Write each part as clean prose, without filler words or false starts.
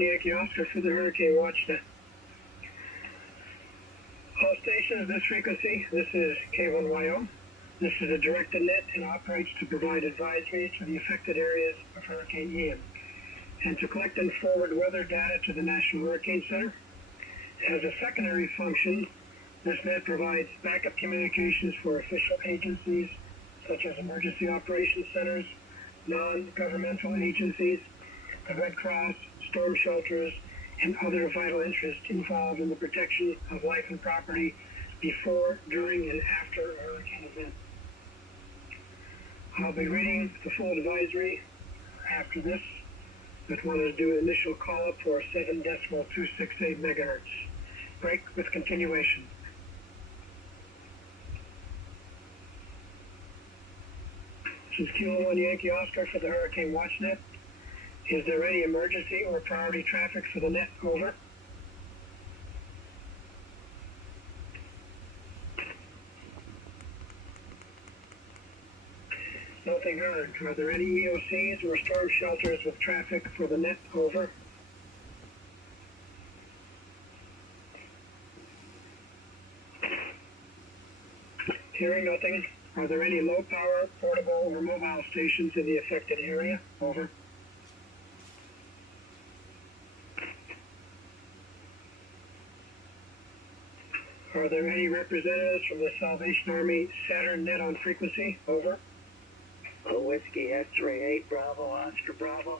Yankee Oscar for the Hurricane WatchNet. All stations, this frequency, this is K1YO. This is a directed net and operates to provide advisories to the affected areas of Hurricane Ian and to collect and forward weather data to the National Hurricane Center. As a secondary function, this net provides backup communications for official agencies such as emergency operations centers, non-governmental agencies, the Red Cross, storm shelters, and other vital interests involved in the protection of life and property before, during, and after a hurricane event. I'll be reading the full advisory after this, but want to do an initial call-up for 7.268 megahertz. Break with continuation. This is Kilo 1 Yankee Oscar for the Hurricane WatchNet. Is there any emergency or priority traffic for the net? Over. Nothing heard. Are there any EOCs or storm shelters with traffic for the net? Over. Hearing nothing. Are there any low power, portable, or mobile stations in the affected area? Over. Are there any representatives from the Salvation Army Saturn net on frequency? Over. Whiskey X-ray 8 Bravo Oscar Bravo.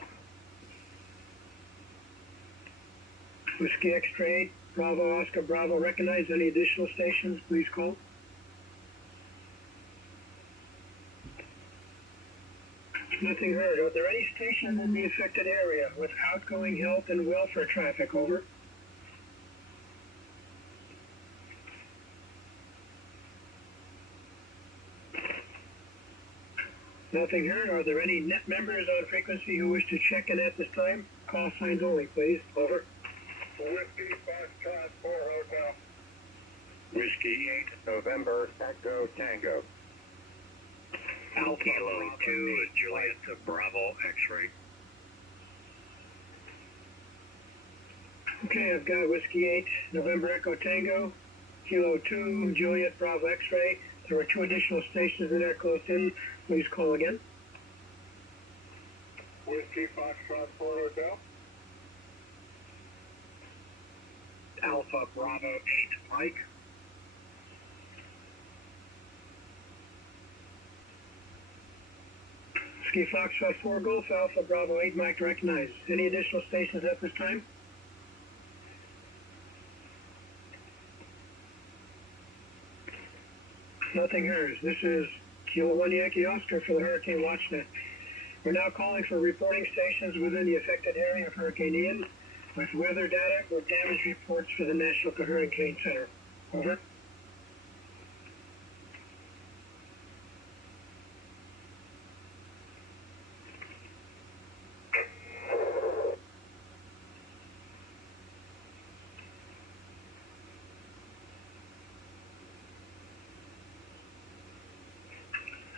Whiskey X-ray 8 Bravo Oscar Bravo. Recognize any additional stations? Please call. Nothing heard. Are there any stations in the affected area with outgoing health and welfare traffic? Over. Nothing heard. Are there any net members on frequency who wish to check in at this time? Call signs only, please. Over. Whiskey Foxtrot 4 Hotel. Whiskey 8 November Echo Tango. Alpha Kilo 2 Juliet Bravo X-ray. Okay, I've got Whiskey 8 November Echo Tango, Kilo 2 Juliet Bravo X-ray. There were 2 additional stations in there close in. Please call again. Whiskey Foxtrot 4 Hotel. Alpha Bravo 8 Mike. Whiskey Foxtrot 4 Golf Alpha Bravo 8 Mike recognized. Any additional stations at this time? Nothing heard. This is Kilo 1 Yankee Oscar for the Hurricane WatchNet. We're now calling for reporting stations within the affected area of Hurricane Ian with weather data or damage reports for the National Hurricane Center. Over.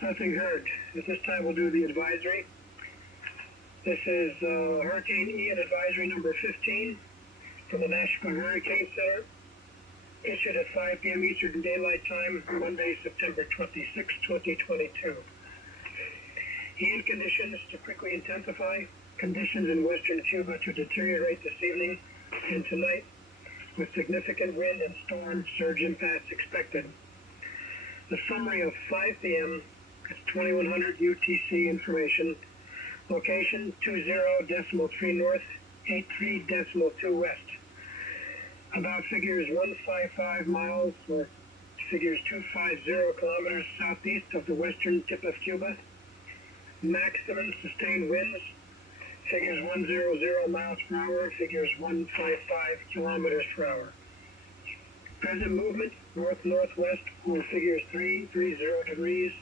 Nothing heard. At this time, we'll do the advisory. This is Hurricane Ian Advisory number 15 from the National Hurricane Center, issued at 5 p.m. Eastern Daylight Time, Monday, September 26, 2022. Ian conditions to quickly intensify, conditions in western Cuba to deteriorate this evening and tonight, with significant wind and storm surge impacts expected. The summary of 5 p.m. It's 2100 UTC information. Location 20.3 north, 83.2 west. About figures 155 miles or figures 250 kilometers southeast of the western tip of Cuba. Maximum sustained winds, figures 100 miles per hour, figures 155 kilometers per hour. Present movement north-northwest or figures 330 degrees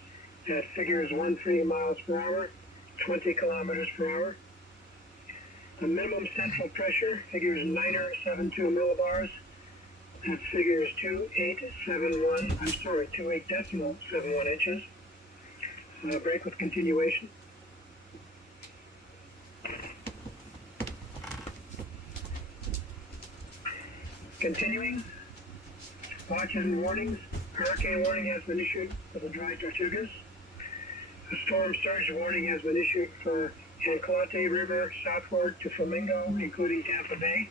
at figures 13 miles per hour, 20 kilometers per hour. The minimum central pressure figures 972 millibars at figures 28.71 inches. Break with continuation. Continuing, watches and warnings. Hurricane warning has been issued for the Dry Tortugas. A storm surge warning has been issued for Anclote River southward to Flamingo, including Tampa Bay.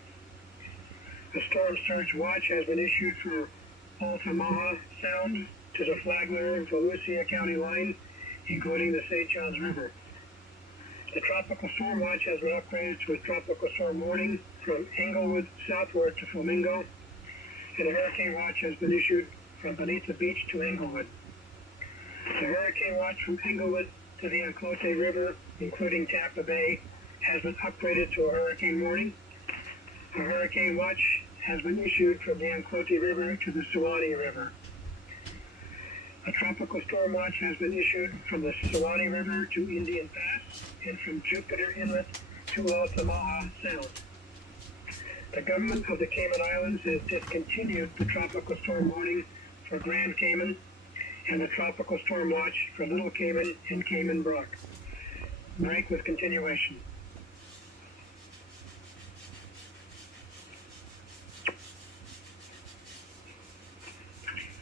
A storm surge watch has been issued for Altamaha Sound to the Flagler-Volusia County line, including the St. Johns River. The tropical storm watch has been upgraded to a tropical storm warning from Englewood southward to Flamingo, and a hurricane watch has been issued from Bonita Beach to Englewood. The hurricane watch from Englewood to the Anclote River, including Tampa Bay, has been upgraded to a hurricane warning. A hurricane watch has been issued from the Anclote River to the Suwannee River. A tropical storm watch has been issued from the Suwannee River to Indian Pass and from Jupiter Inlet to Altamaha Sound. The government of the Cayman Islands has discontinued the tropical storm warning for Grand Cayman and the tropical storm watch for Little Cayman and Cayman Brac. Break with continuation.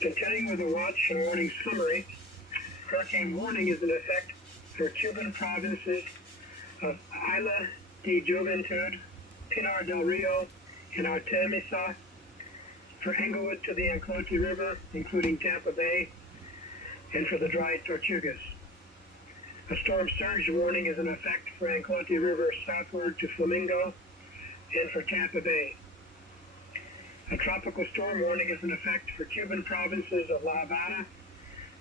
Continuing with the watch and warning summary, hurricane warning is in effect for Cuban provinces of Isla de Juventud, Pinar del Rio, and Artemisa, for Englewood to the Anclote River, including Tampa Bay, and for the Dry Tortugas. A storm surge warning is in effect for Anclote River southward to Flamingo and for Tampa Bay. A tropical storm warning is in effect for Cuban provinces of La Habana,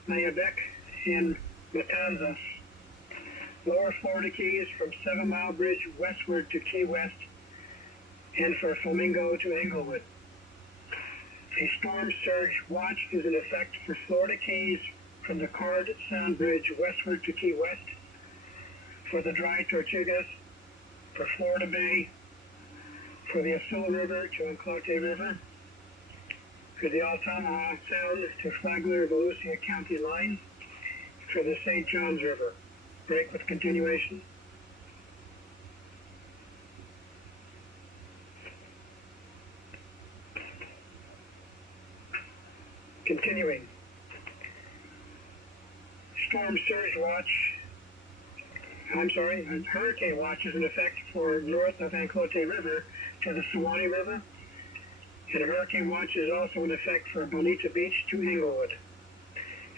Mayabec, and Matanzas. Lower Florida Keys from 7 Mile Bridge westward to Key West, and for Flamingo to Englewood. A storm surge watch is in effect for Florida Keys from the Card Sound Bridge westward to Key West, for the Dry Tortugas, for Florida Bay, for the Osceola River to Anclote River, for the Altamaha Sound to Flagler-Volusia County line, for the St. Johns River. Break with continuation. Continuing. Hurricane watch is in effect for north of Anclote River to the Suwannee River, and a hurricane watch is also in effect for Bonita Beach to Englewood.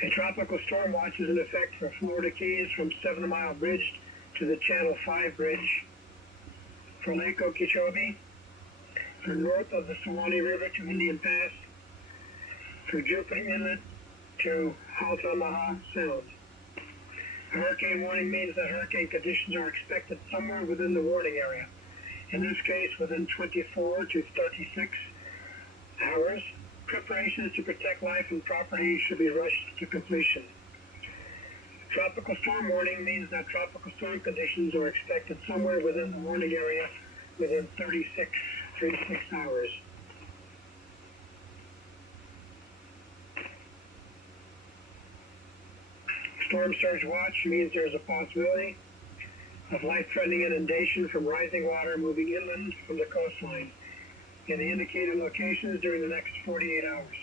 A tropical storm watch is in effect for Florida Keys from 7 Mile Bridge to the Channel 5 Bridge, for Lake Okeechobee, for north of the Suwannee River to Indian Pass, for Jupiter Inlet to Altamaha Sound. A hurricane warning means that hurricane conditions are expected somewhere within the warning area. In this case, within 24 to 36 hours, preparations to protect life and property should be rushed to completion. Tropical storm warning means that tropical storm conditions are expected somewhere within the warning area within 36 hours. Storm surge watch means there is a possibility of life-threatening inundation from rising water moving inland from the coastline in the indicated locations during the next 48 hours.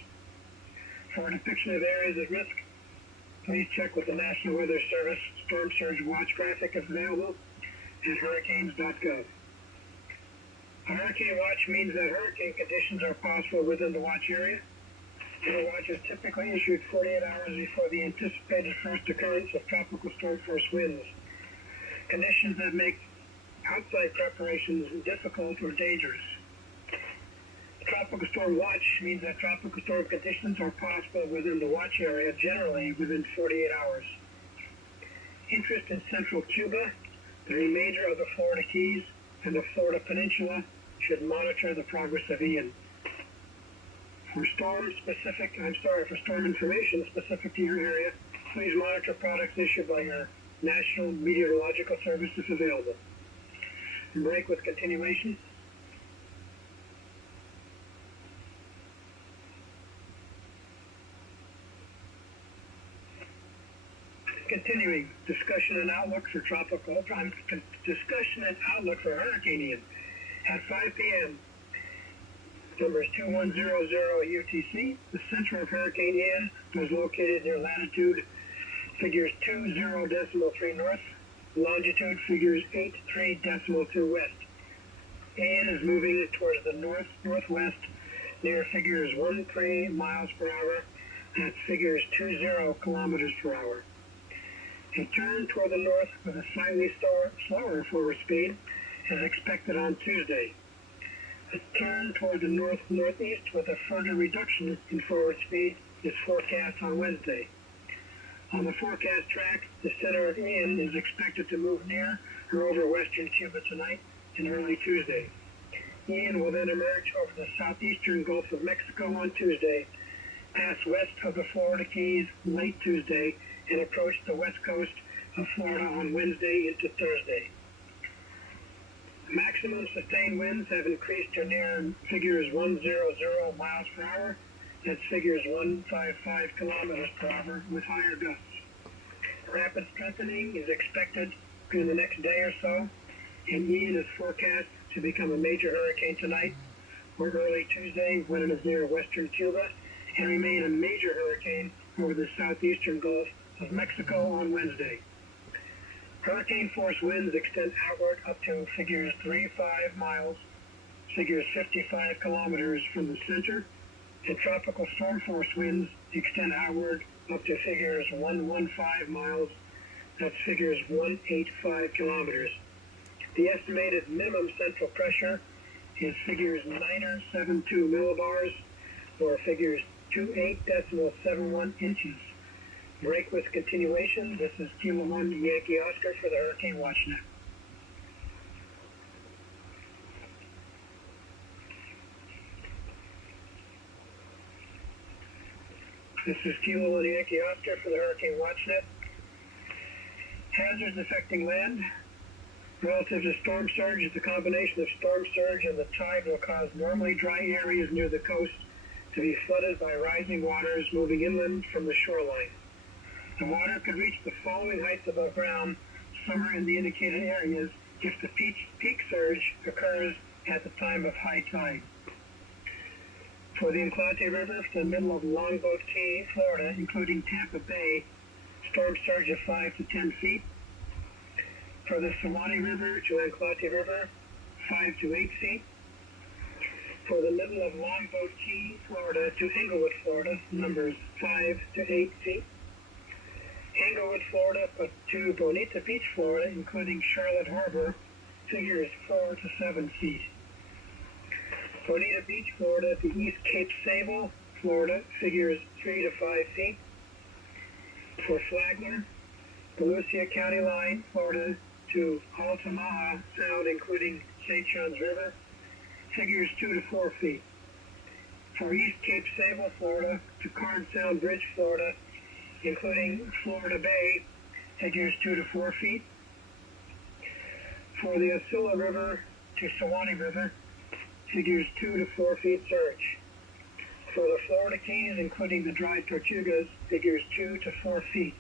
For a depiction of areas at risk, please check with the National Weather Service. Storm surge watch graphic is available at hurricanes.gov. A hurricane watch means that hurricane conditions are possible within the watch area. The watch is typically issued 48 hours before the anticipated first occurrence of tropical storm force winds. Conditions that make outside preparations difficult or dangerous. Tropical storm watch means that tropical storm conditions are possible within the watch area, generally within 48 hours. Interest in central Cuba, the remainder of the Florida Keys, and the Florida Peninsula should monitor the progress of Ian. For storm information specific to your area, please monitor products issued by your National Meteorological Service if available. Break with continuation. Continuing, discussion and outlook for hurricane Ian. At 5 p.m., Number is 2100 UTC. The center of Hurricane Ian was located near latitude figures 20.3 north, longitude figures 83.2 west. Ian is moving towards the north-northwest near figures 13 miles per hour. That figures 20 kilometers per hour. A turn toward the north with a slightly slower forward speed is expected on Tuesday. A turn toward the north-northeast with a further reduction in forward speed is forecast on Wednesday. On the forecast track, the center of Ian is expected to move near or over western Cuba tonight and early Tuesday. Ian will then emerge over the southeastern Gulf of Mexico on Tuesday, pass west of the Florida Keys late Tuesday, and approach the west coast of Florida on Wednesday into Thursday. Maximum sustained winds have increased to near figures 100 miles per hour. That's figures 155 kilometers per hour with higher gusts. Rapid strengthening is expected in the next day or so, and Ian is forecast to become a major hurricane tonight or early Tuesday when it is near western Cuba, and remain a major hurricane over the southeastern Gulf of Mexico on Wednesday. Hurricane force winds extend outward up to figures 35 miles, figures 55 kilometers from the center, and tropical storm force winds extend outward up to figures 115 miles, that's figures 185 kilometers. The estimated minimum central pressure is figures 972 millibars, or figures 28.71 inches. Break with continuation. This is Kilo 1 Yankee Oscar for the Hurricane WatchNet. This is Kilo 1 Yankee Oscar for the Hurricane WatchNet. Hazards affecting land. Relative to storm surge, the combination of storm surge and the tide will cause normally dry areas near the coast to be flooded by rising waters moving inland from the shoreline. The water could reach the following heights above ground somewhere in the indicated areas if the peak surge occurs at the time of high tide. For the Enclante River to the middle of Longboat Key, Florida, including Tampa Bay, storm surge of 5 to 10 feet. For the Suwannee River to Enclante River, 5 to 8 feet. For the middle of Longboat Key, Florida to Englewood, Florida, numbers 5 to 8 feet. Englewood, Florida to Bonita Beach, Florida, including Charlotte Harbor, figures 4 to 7 feet. Bonita Beach, Florida to East Cape Sable, Florida, figures 3 to 5 feet. For Flagler, the Lucia County line, Florida to Altamaha Sound, including St. John's River, figures 2 to 4 feet. For East Cape Sable, Florida to Carn Sound Bridge, Florida, including Florida Bay, figures 2 to 4 feet. For the Osceola River to Suwannee River, figures 2 to 4 feet surge. For the Florida Keys, including the dry Tortugas, figures 2 to 4 feet.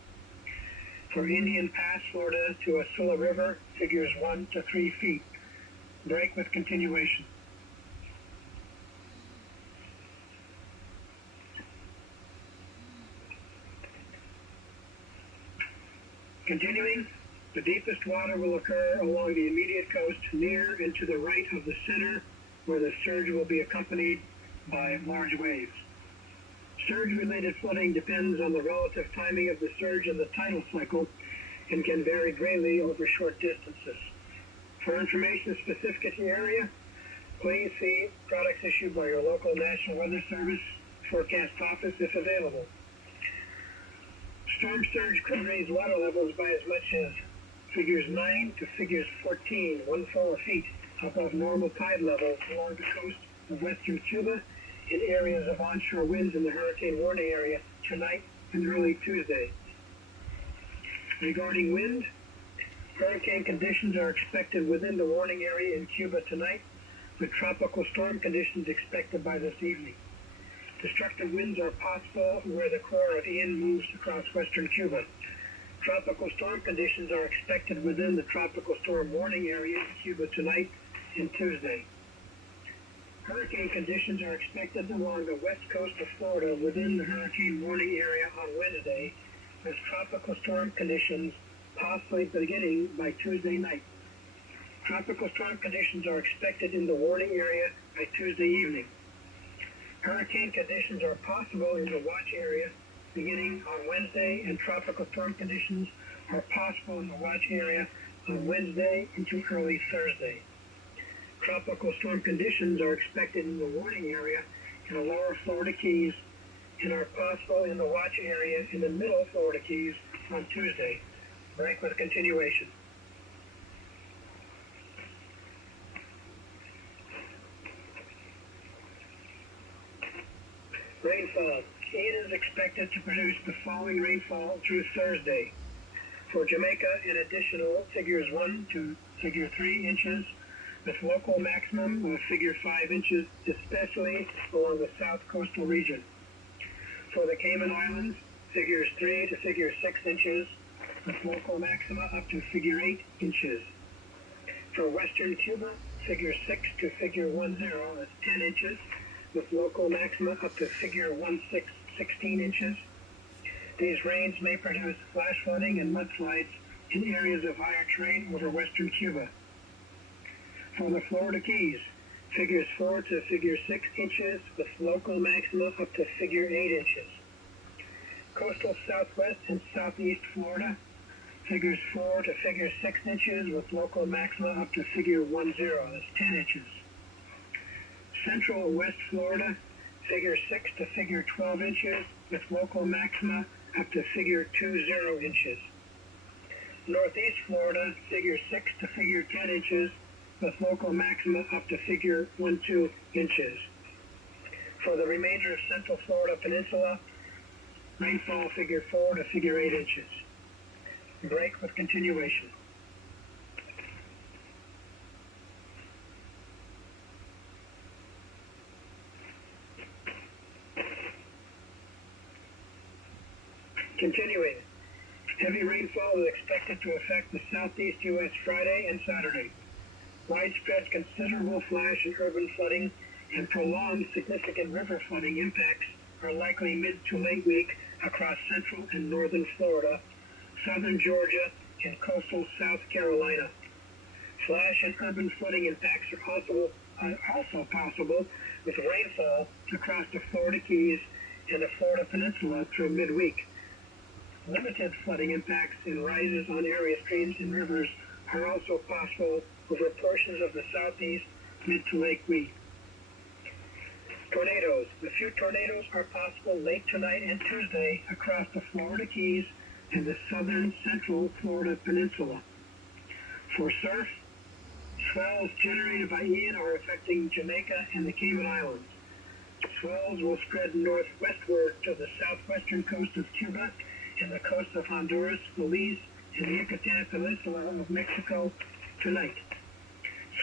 For Indian Pass, Florida to Osceola River, figures 1 to 3 feet. Break with continuation. Continuing, the deepest water will occur along the immediate coast near and to the right of the center, where the surge will be accompanied by large waves. Surge-related flooding depends on the relative timing of the surge and the tidal cycle and can vary greatly over short distances. For information specific to the area, please see products issued by your local National Weather Service forecast office if available. Storm surge could raise water levels by as much as figures 9 to figures 14 feet above normal tide levels along the coast of western Cuba in areas of onshore winds in the hurricane warning area tonight and early Tuesday. Regarding wind, hurricane conditions are expected within the warning area in Cuba tonight, with tropical storm conditions expected by this evening. Destructive winds are possible where the core of Ian moves across western Cuba. Tropical storm conditions are expected within the tropical storm warning area in Cuba tonight and Tuesday. Hurricane conditions are expected along the west coast of Florida within the hurricane warning area on Wednesday, with tropical storm conditions possibly beginning by Tuesday night. Tropical storm conditions are expected in the warning area by Tuesday evening. Hurricane conditions are possible in the watch area beginning on Wednesday, and tropical storm conditions are possible in the watch area on Wednesday into early Thursday. Tropical storm conditions are expected in the warning area in the lower Florida Keys and are possible in the watch area in the middle Florida Keys on Tuesday. Break with continuation. Rainfall. Ian is expected to produce the following rainfall through Thursday. For Jamaica, an additional figures 1 to figure 3 inches, with local maximum of figure 5 inches, especially along the south coastal region. For the Cayman Islands, figures 3 to figure 6 inches, with local maxima up to figure 8 inches. For western Cuba, figure 6 to figure 10, that's 10 inches, with local maxima up to figure 16 inches. These rains may produce flash flooding and mudslides in areas of higher terrain over western Cuba. For the Florida Keys, figures 4 to figure 6 inches, with local maxima up to figure 8 inches. Coastal southwest and southeast Florida, figures 4 to figure 6 inches, with local maxima up to figure 10, that's 10 inches. Central west Florida, figure 6 to figure 12 inches, with local maxima up to figure 20 inches. Northeast Florida, figure 6 to figure 10 inches, with local maxima up to figure 12 inches. For the remainder of Central Florida Peninsula, rainfall figure 4 to figure 8 inches. Break with continuation. Continuing. Heavy rainfall is expected to affect the southeast U.S. Friday and Saturday. Widespread considerable flash and urban flooding and prolonged significant river flooding impacts are likely mid to late week across central and northern Florida, southern Georgia, and coastal South Carolina. Flash and urban flooding impacts are also possible with rainfall across the Florida Keys and the Florida Peninsula through midweek. Limited flooding impacts and rises on area streams and rivers are also possible over portions of the southeast mid to late week. Tornadoes. A few tornadoes are possible late tonight and Tuesday across the Florida Keys and the southern central Florida Peninsula. For surf, swells generated by Ian are affecting Jamaica and the Cayman Islands. Swells will spread northwestward to the southwestern coast of Cuba and the coast of Honduras, Belize, and the Yucatan Peninsula of Mexico tonight.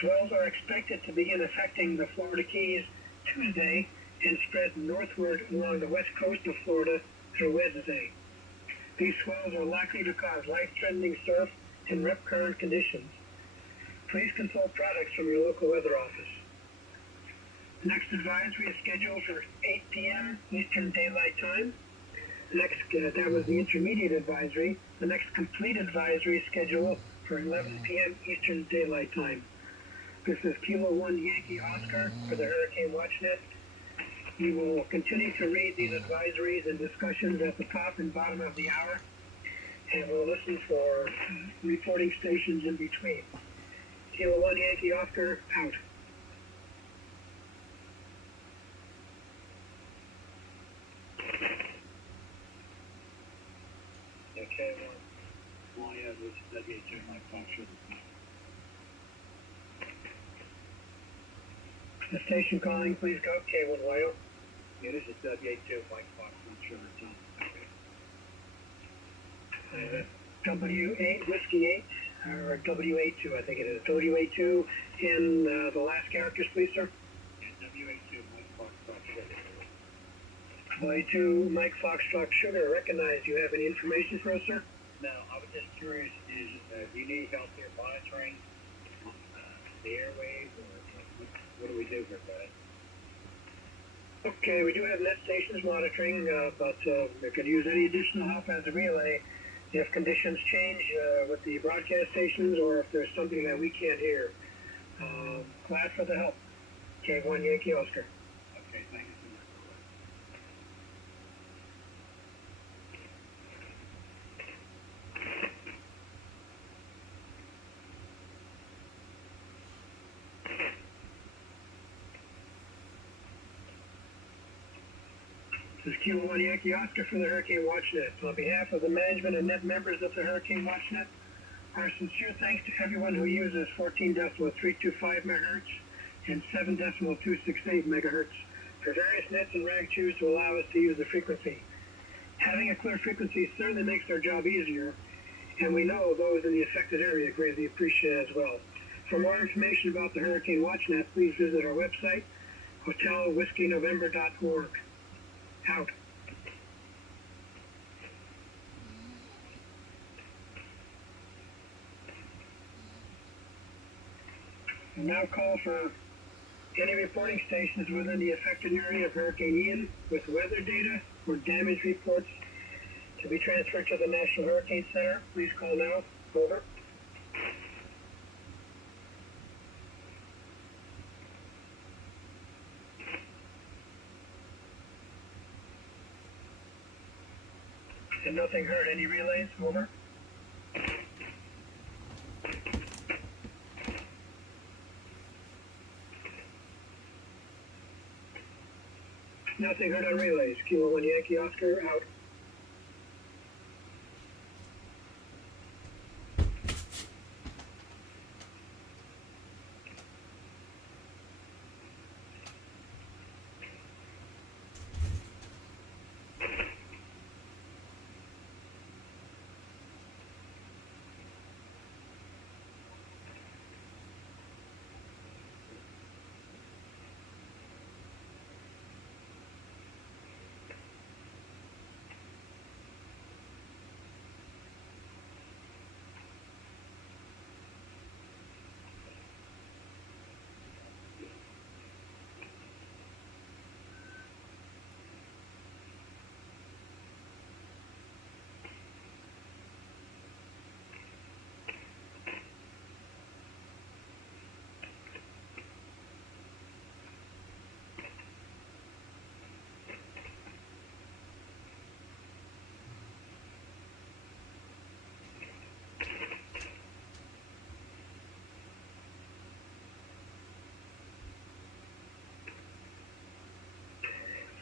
Swells are expected to begin affecting the Florida Keys Tuesday and spread northward along the west coast of Florida through Wednesday. These swells are likely to cause life-threatening surf and rip current conditions. Please consult products from your local weather office. Next advisory is scheduled for 8 p.m. Eastern Daylight Time. Next, that was the intermediate advisory. The next complete advisory is scheduled for 11 p.m. Eastern Daylight Time. This is Kilo 1 Yankee Oscar for the Hurricane WatchNet. We will continue to read these advisories and discussions at the top and bottom of the hour, and we'll listen for reporting stations in between. Kilo 1 Yankee Oscar, out. Okay, well, yeah, this is W2 Mike Fox Sugar. The station calling, please go. K1YO. Yeah, this is W2 Mike Fox Sugar. W8, Whiskey 8, or W82, I think it is. W82 in the last characters, please, sir. Yeah, W82 Mike Fox Sugar. W2 Mike Foxtrot Sugar. Recognize. Do you have any information for us, sir? No, I was just curious, do you need help here monitoring the airwaves, or what do we do with that? Okay, we do have net stations monitoring, but we could use any additional help as a relay if conditions change with the broadcast stations or if there's something that we can't hear. Glad for the help. K1 Yankee Oscar. Okay, thank you so much. This is Q1 Yankee Oscar from the Hurricane WatchNet. On behalf of the management and net members of the Hurricane WatchNet, our sincere thanks to everyone who uses 14.325 megahertz and 7.268 megahertz for various nets and rag chews to allow us to use the frequency. Having a clear frequency certainly makes our job easier, and we know those in the affected area greatly appreciate it as well. For more information about the Hurricane WatchNet, please visit our website, hotelwhiskeynovember.org. Out. And now call for any reporting stations within the affected area of Hurricane Ian with weather data or damage reports to be transferred to the National Hurricane Center. Please call now. Over. And nothing heard. Any relays? Over. Nothing heard on relays. Kilo 1 Yankee Oscar out.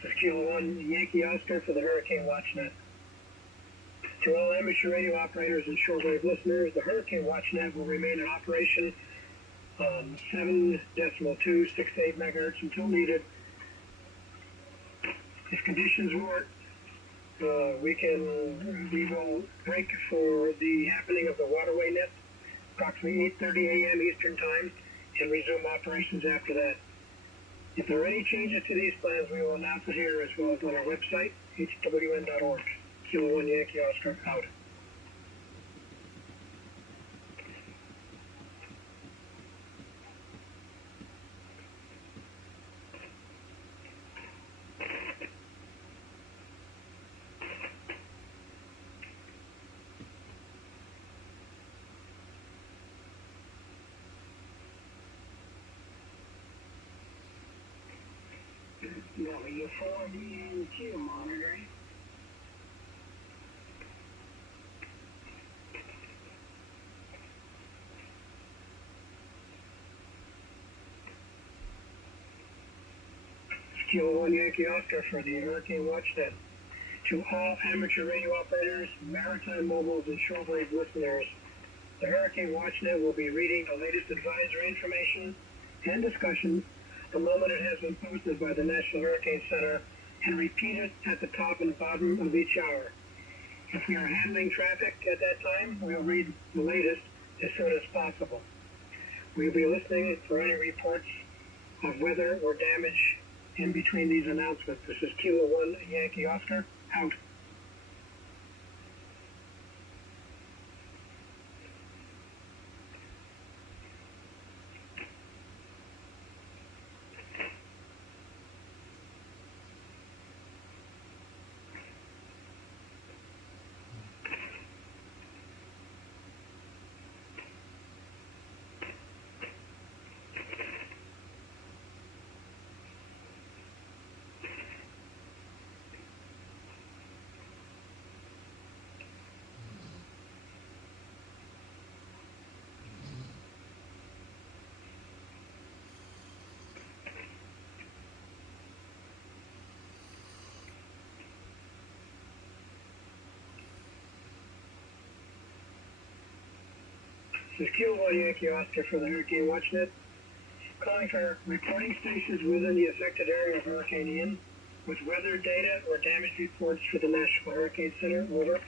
This is Kilo 1 Yankee Oscar for the Hurricane WatchNet. To all amateur radio operators and shortwave listeners, the Hurricane WatchNet will remain in operation on 7.268 megahertz until needed. If conditions warrant, we will break for the happening of the waterway net approximately 8:30 a.m. Eastern Time and resume operations after that. If there are any changes to these plans, we will announce it here as well as on our website, hwn.org. Kilo 1 Yankee Oscar out. W4DNQ monitoring. Kilo 1 Yankee Oscar for the Hurricane WatchNet. To all amateur radio operators, maritime mobiles, and shortwave listeners, the Hurricane WatchNet will be reading the latest advisory information and discussion the moment it has been posted by the National Hurricane Center and repeated at the top and bottom of each hour. If we are handling traffic at that time, we'll read the latest as soon as possible. We'll be listening for any reports of weather or damage in between these announcements. This is Kilo 1 Yankee Oscar, out. This is Kilo 1 Yankee Oscar for the Hurricane WatchNet. Calling for reporting stations within the affected area of Hurricane Ian with weather data or damage reports for the National Hurricane Center. Over.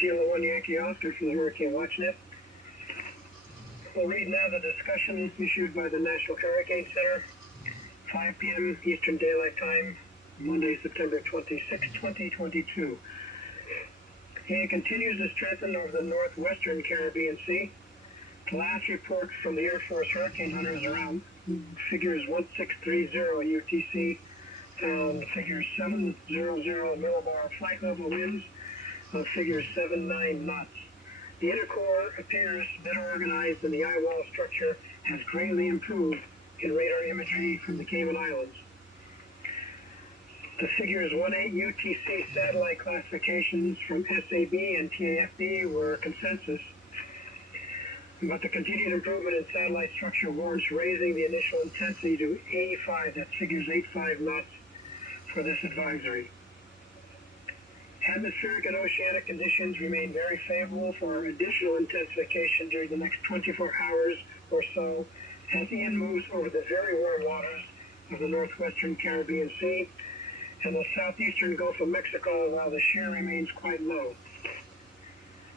Kilo 1 Yankee Oscar from the Hurricane WatchNet. We'll read now the discussion issued by the National Hurricane Center, 5 p.m. Eastern Daylight Time, Monday, September 26, 2022. Ian continues to strengthen over the northwestern Caribbean Sea. The last report from the Air Force Hurricane Hunters around figures 1630 in UTC found figures 700 millibar flight level winds figures 79 knots. The inner core appears better organized and the eye wall structure has greatly improved in radar imagery from the Cayman Islands. The figures 18 UTC satellite classifications from SAB and TAFB were consensus, but the continued improvement in satellite structure warrants raising the initial intensity to 85, that figures 85 knots for this advisory. Atmospheric and oceanic conditions remain very favorable for additional intensification during the next 24 hours or so as Ian moves over the very warm waters of the northwestern Caribbean Sea and the southeastern Gulf of Mexico, while the shear remains quite low.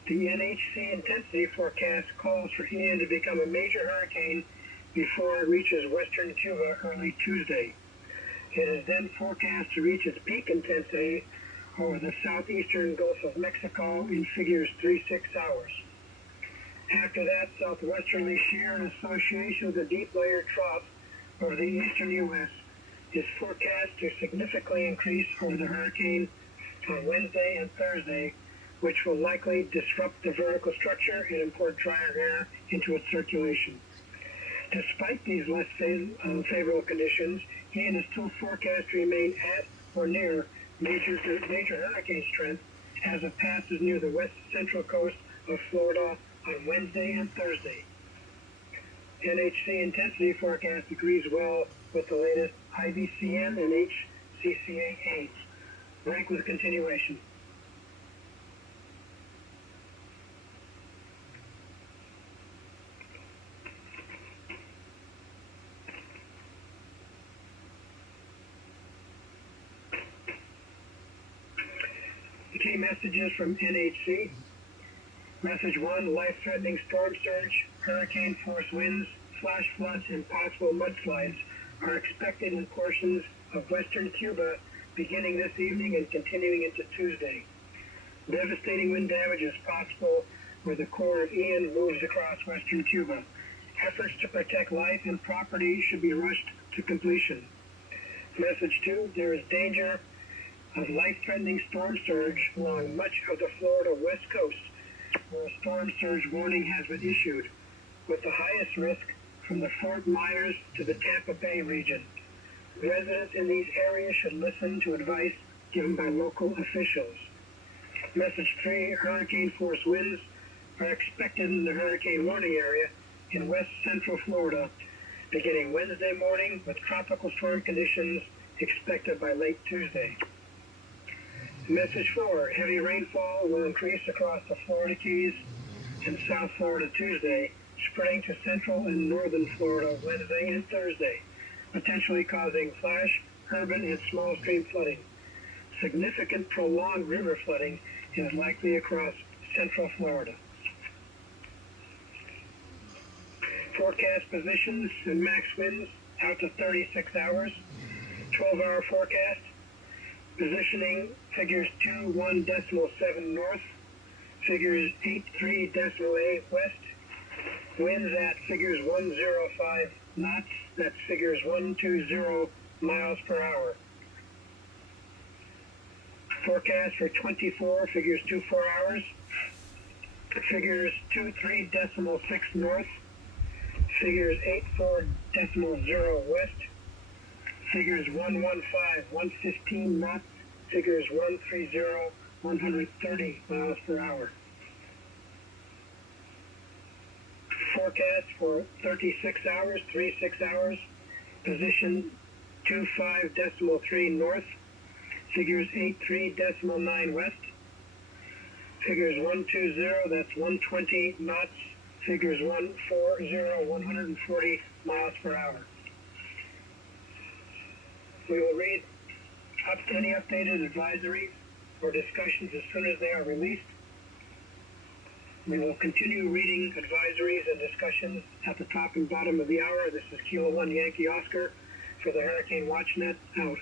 The NHC intensity forecast calls for Ian to become a major hurricane before it reaches western Cuba early Tuesday. It is then forecast to reach its peak intensity over the southeastern Gulf of Mexico in figures 36 hours. After that, southwesterly shear in association with a deep layered trough over the eastern U.S. is forecast to significantly increase over the hurricane on Wednesday and Thursday, which will likely disrupt the vertical structure and import drier air into its circulation. Despite these less favorable conditions, Ian is still forecast to remain at or near major hurricane strength as it passes near the west central coast of Florida on Wednesday and Thursday. NHC intensity forecast agrees well with the latest IBCM and HCCA aids. Break with continuation. Key messages from NHC. Message 1, life-threatening storm surge, hurricane force winds, flash floods, and possible mudslides are expected in portions of western Cuba beginning this evening and continuing into Tuesday. Devastating wind damage is possible where the core of Ian moves across western Cuba. Efforts to protect life and property should be rushed to completion. Message 2, there is danger of life-threatening storm surge along much of the Florida west coast, where a storm surge warning has been issued, with the highest risk from the Fort Myers to the Tampa Bay region. Residents in these areas should listen to advice given by local officials. Message 3, hurricane force winds are expected in the hurricane warning area in west central Florida beginning Wednesday morning, with tropical storm conditions expected by late Tuesday. Message 4, heavy rainfall will increase across the Florida Keys and South Florida Tuesday, spreading to central and northern Florida Wednesday and Thursday, potentially causing flash, urban, and small stream flooding. Significant prolonged river flooding is likely across central Florida. Forecast positions and max winds out to 36 hours. 12-hour forecast. Positioning figures 21.7 north. Figures 83.8 west. Winds at figures 105 knots. That's figures 120 miles per hour. Forecast for 24 figures 24 hours. Figures 23.6 north. Figures 84.0 west. Figures 115 knots. Figures 130 miles per hour. Forecast for 36 hours, 36 hours. Position 25.3 north. Figures 83.9 west. Figures 120, that's 120 knots. Figures 140, 140 miles per hour. We will read any updated advisories or discussions as soon as they are released. We will continue reading advisories and discussions at the top and bottom of the hour. This is Kilo 1 Yankee Oscar for the Hurricane WatchNet out.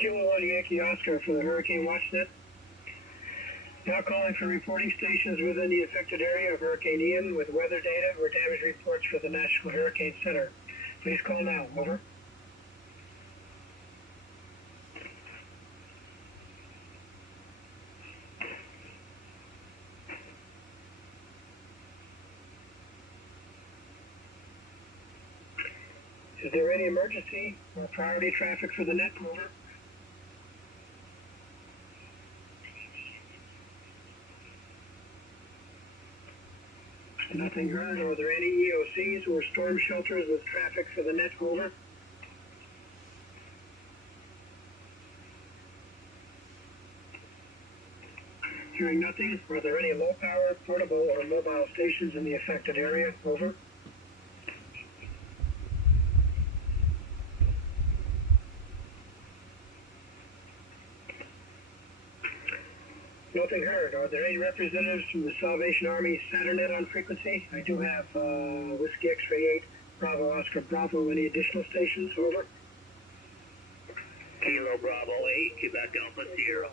Kilo 1 Yankee Oscar for the Hurricane WatchNet. Now calling for reporting stations within the affected area of Hurricane Ian with weather data or damage reports for the National Hurricane Center. Please call now. Over. Is there any emergency or priority traffic for the net? Over. Nothing heard. Are there any EOCs or storm shelters with traffic for the net? Over. Hearing nothing. Are there any low power, portable, or mobile stations in the affected area? Over. Nothing heard. Are there any representatives from the Salvation Army Saturnet on frequency? I do have Whiskey X-ray 8, Bravo Oscar Bravo. Any additional stations? Over. Kilo Bravo 8, Quebec Alpha Sierra.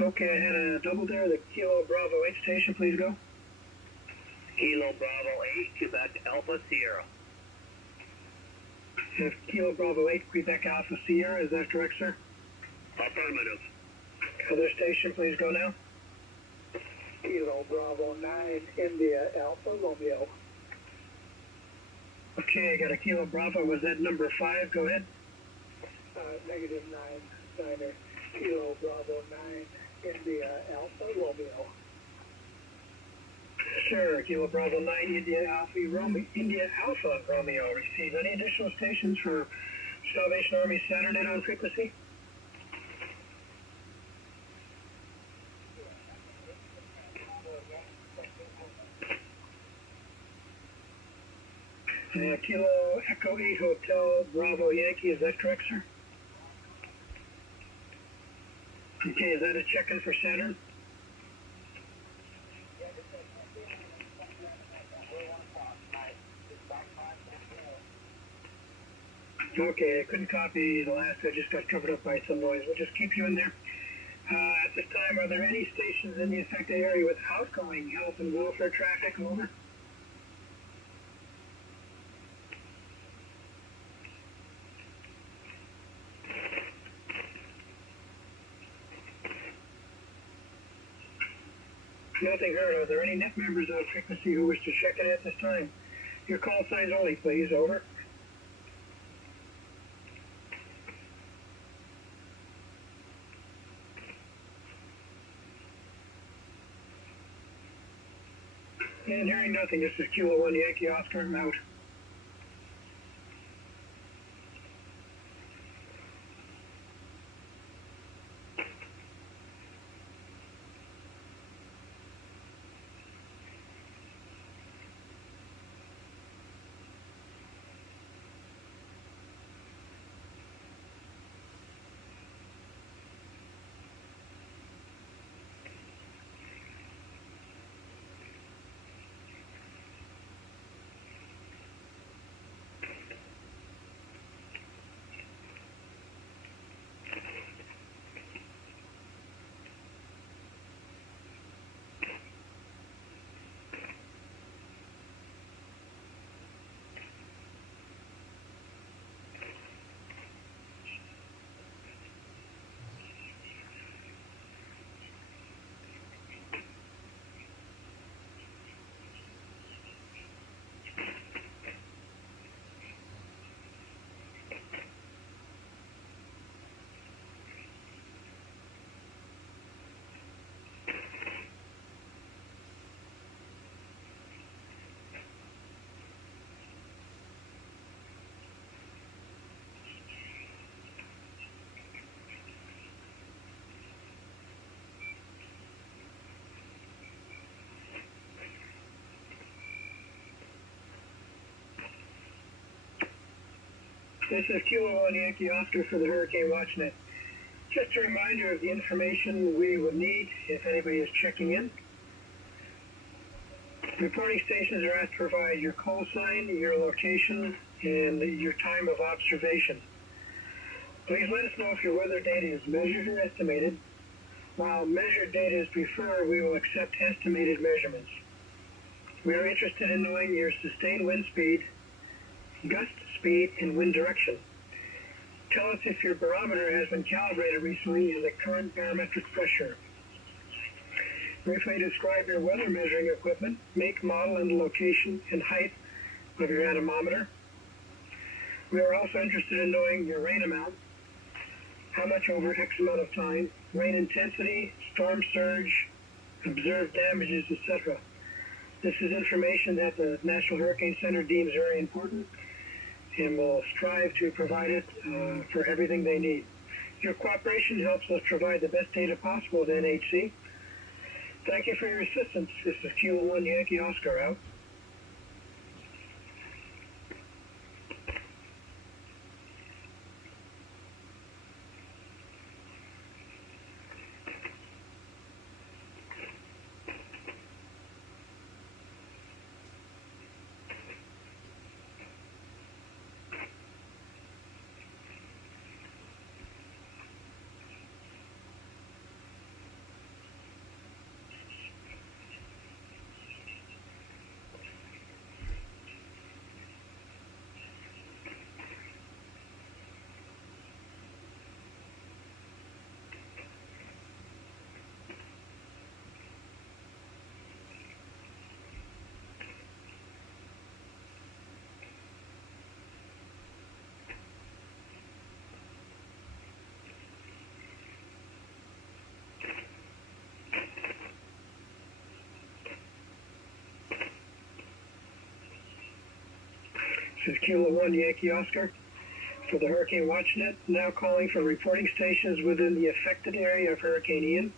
Okay, I had a double there. The Kilo Bravo 8 station, please go. Kilo Bravo 8, Quebec Alpha Sierra. If Kilo Bravo 8, Quebec Alpha Sierra, is that correct, sir? Affirmative. Other station, please go now. Kilo Bravo 9, India Alpha Romeo. Okay, I got a Kilo Bravo. Was that number 5? Go ahead. Negative 9, Niner. Kilo Bravo 9, India Alpha Romeo. Sure, Kilo Bravo 9, India Alpha Romeo. Receive any additional stations for Salvation Army Saturnet on frequency? Kilo Echo 8 Hotel Bravo Yankee, is that correct, sir? Okay, is that a check-in for Saturn? Okay, I couldn't copy the last, I just got covered up by some noise. We'll just keep you in there. At this time, are there any stations in the affected area with outgoing health and welfare traffic? Over. Nothing heard. Are there any net members of frequency who wish to check in at this time? Your call signs only, please. Over. And hearing nothing, this is Kilo 1 Yankee Oscar, I'm out. This is Kilo 1 Yankee Oscar for the Hurricane WatchNet. Just a reminder of the information we would need if anybody is checking in. Reporting stations are asked to provide your call sign, your location, and your time of observation. Please let us know if your weather data is measured or estimated. While measured data is preferred, we will accept estimated measurements. We are interested in knowing your sustained wind speed, gust speed, and wind direction. Tell us if your barometer has been calibrated recently and the current barometric pressure. Briefly describe your weather measuring equipment, make, model, and location and height of your anemometer. We are also interested in knowing your rain amount, how much over X amount of time, rain intensity, storm surge, observed damages, etc. This is information that the National Hurricane Center deems very important, and will strive to provide it for everything they need. Your cooperation helps us provide the best data possible to NHC. Thank you for your assistance. This is Kilo 1 Yankee Oscar out. This is Kilo 1 Yankee Oscar for the Hurricane WatchNet, now calling for reporting stations within the affected area of Hurricane Ian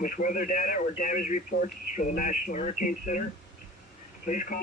with weather data or damage reports for the National Hurricane Center. Please call